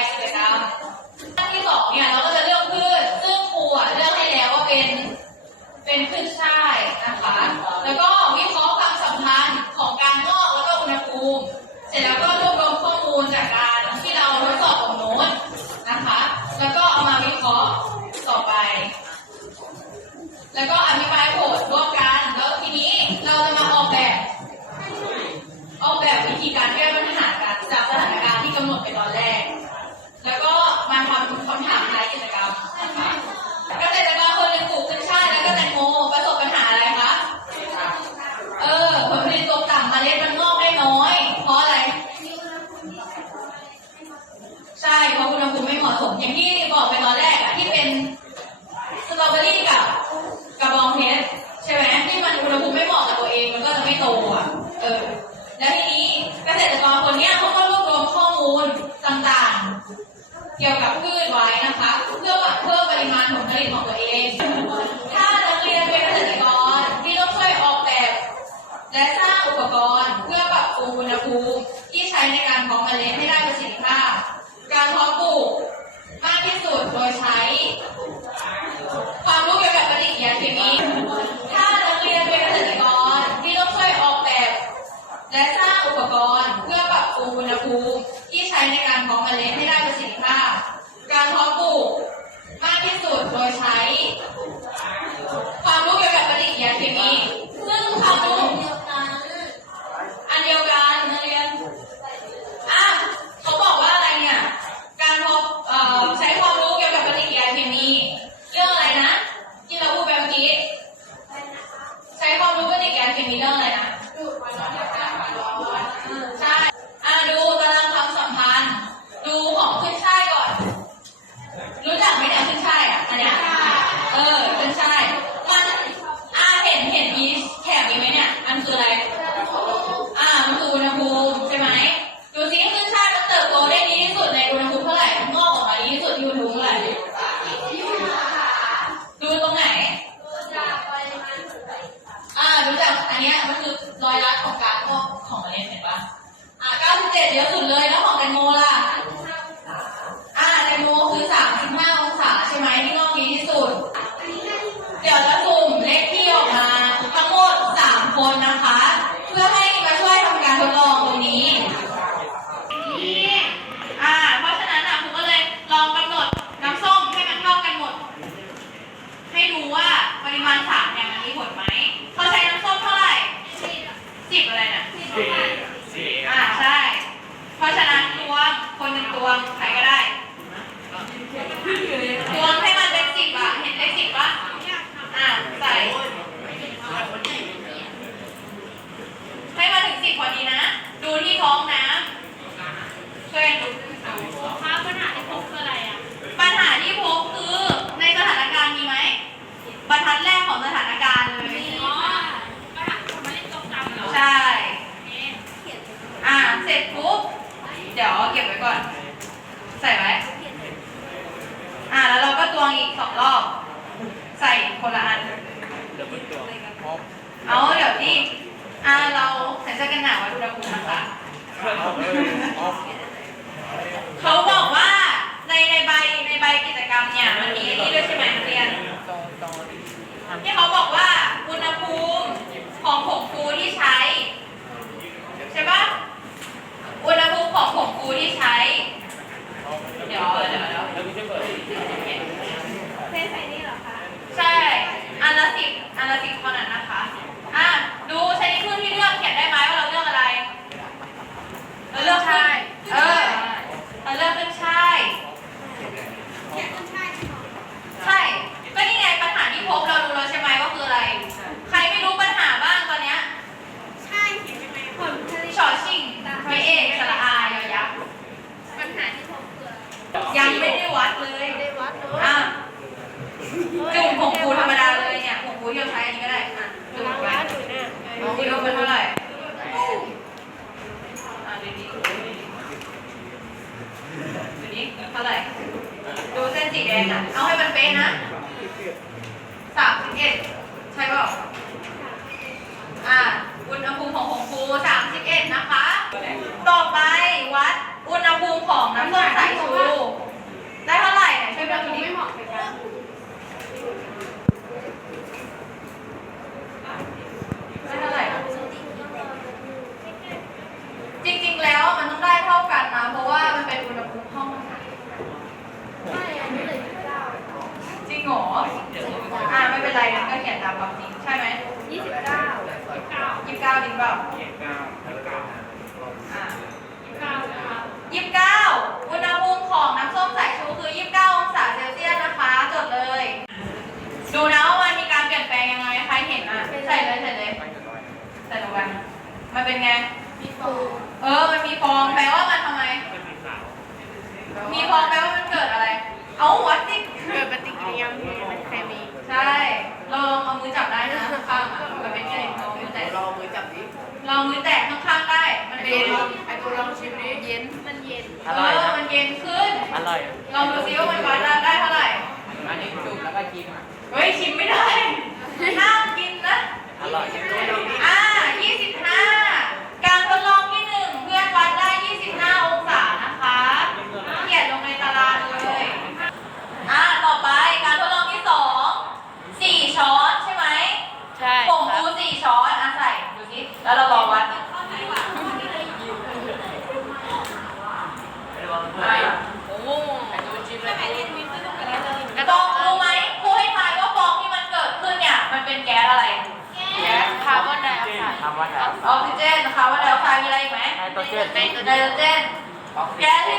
ายกิจกรรมนที่สองเนี่ยเราก็จะเลือกพืช ซึ่งครูอ่เลือกให้แล้วว่าเป็น เป็นพืชใช่นะคะ แล้วก็วิเคราะห์ความสัมพันธ์ของการงอกแล้วก็อุณหภูมิ เสร็จแล้วก็รวบรวมข้อมูลจากการที่เราทดสอบของโน้ตนะคะ แล้วก็เอามาวิเคราะห์ต่อไป แล้วก็อธิบายผลร่วมกัน แล้วทีนี้เราจะมาออกแบบ ออกแบบวิธีการแก้ปัญ ณหภูมิไม่เหมาะกับตัวเองมันก็จะไม่โตอะเออ แล้วทีนี้เกษตรกรคนเนี้ยเขาก็รวบรวมข้อมูลต่างๆ เกี่ยวกับพื หนึ่งตวงใครก็ได้ตวงให้มันเป็นสิบอะเห็นเลขสิบปะอะใส่ให้มันถึงสิบพอดีนะ ดูที่ท้องนะำช่วยดู องแปลว่ามันทำไม มีความแปลว่ามันเกิดอะไร เอาวัดติเกิดปฏิกิริยาเคมีใช่ ลองเอามือจับได้นะข้างอะมันเป็นแค่ลองมือแตะลองมือจับดิลองมือแตะข้างๆได้ มันเป็นไอตัวลองชิมดิเย็น มันเย็น เออ มันเย็นขึ้น อร่อย ลองดูซิว่ามันวัดได้เท่าไหร่ อันนี้จุ่มแล้วก็กิน เฮ้ยชิมไม่ได้ ห้ามกินนะ อร่อยอะ แล้วเราลองวัดไม่โอ้แต่รองรู้ไหมผู้ให้ทายว่าฟองที่มันเกิดขึ้นเนี่ย มันเป็นแก๊สอะไร แก๊สคาร์บอนไดออกไซด์ออกออกซิเจนคาร์บอนไดออกไซด์มีอะไรอีกไหมไนโตรเจนไนโตรเจน แก๊สที่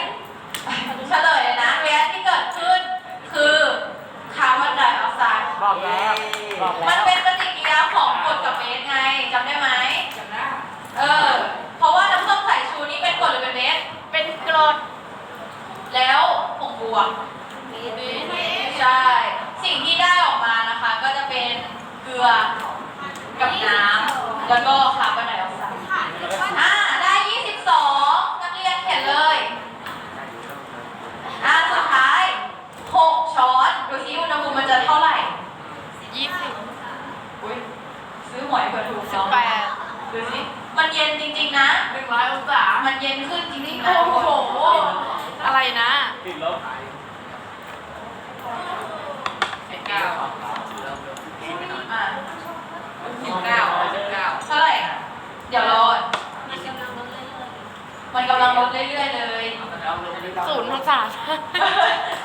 ศาสตร์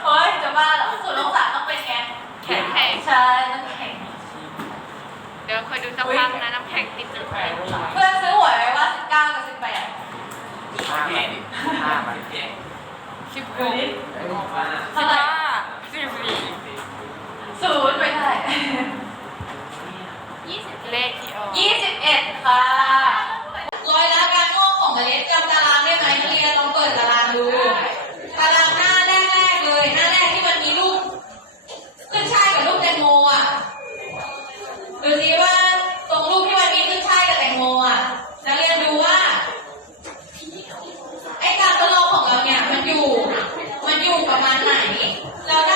เฮ้ยจะบ้าเหรอส่วนลงสารต้องเป็นไงแข็งแข็งใช่ต้องแข็งเดี๋ยวคอยดูสักพักนะน้ำแข็งติดจะแข็งเพื่อนซื้อหวยไว้ว่าสิบเก้ากับสิบแปดห้ามาดิห้ามาดิสิบหกเท่าไหร่ อยู่ มันอยู่ประมาณไหน เราได้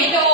นึ่